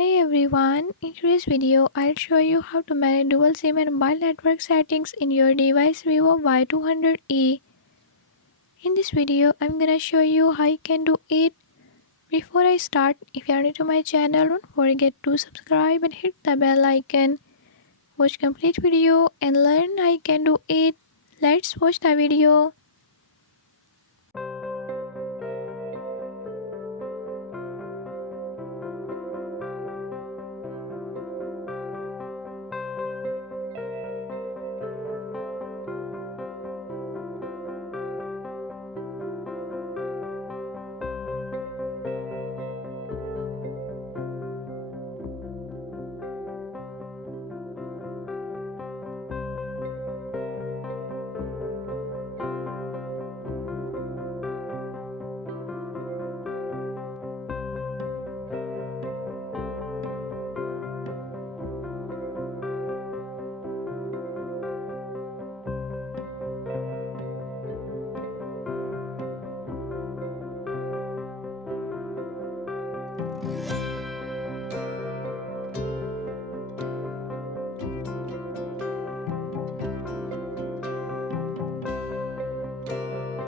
Hi everyone, in today's video I'll show you how to manage dual SIM and mobile network settings in your device Vivo Y200e. In this video I'm gonna show you how you can do it. Before I start, if you are new to my channel, don't forget to subscribe and hit the bell icon. Watch complete video and learn how you can do it. Let's watch the video.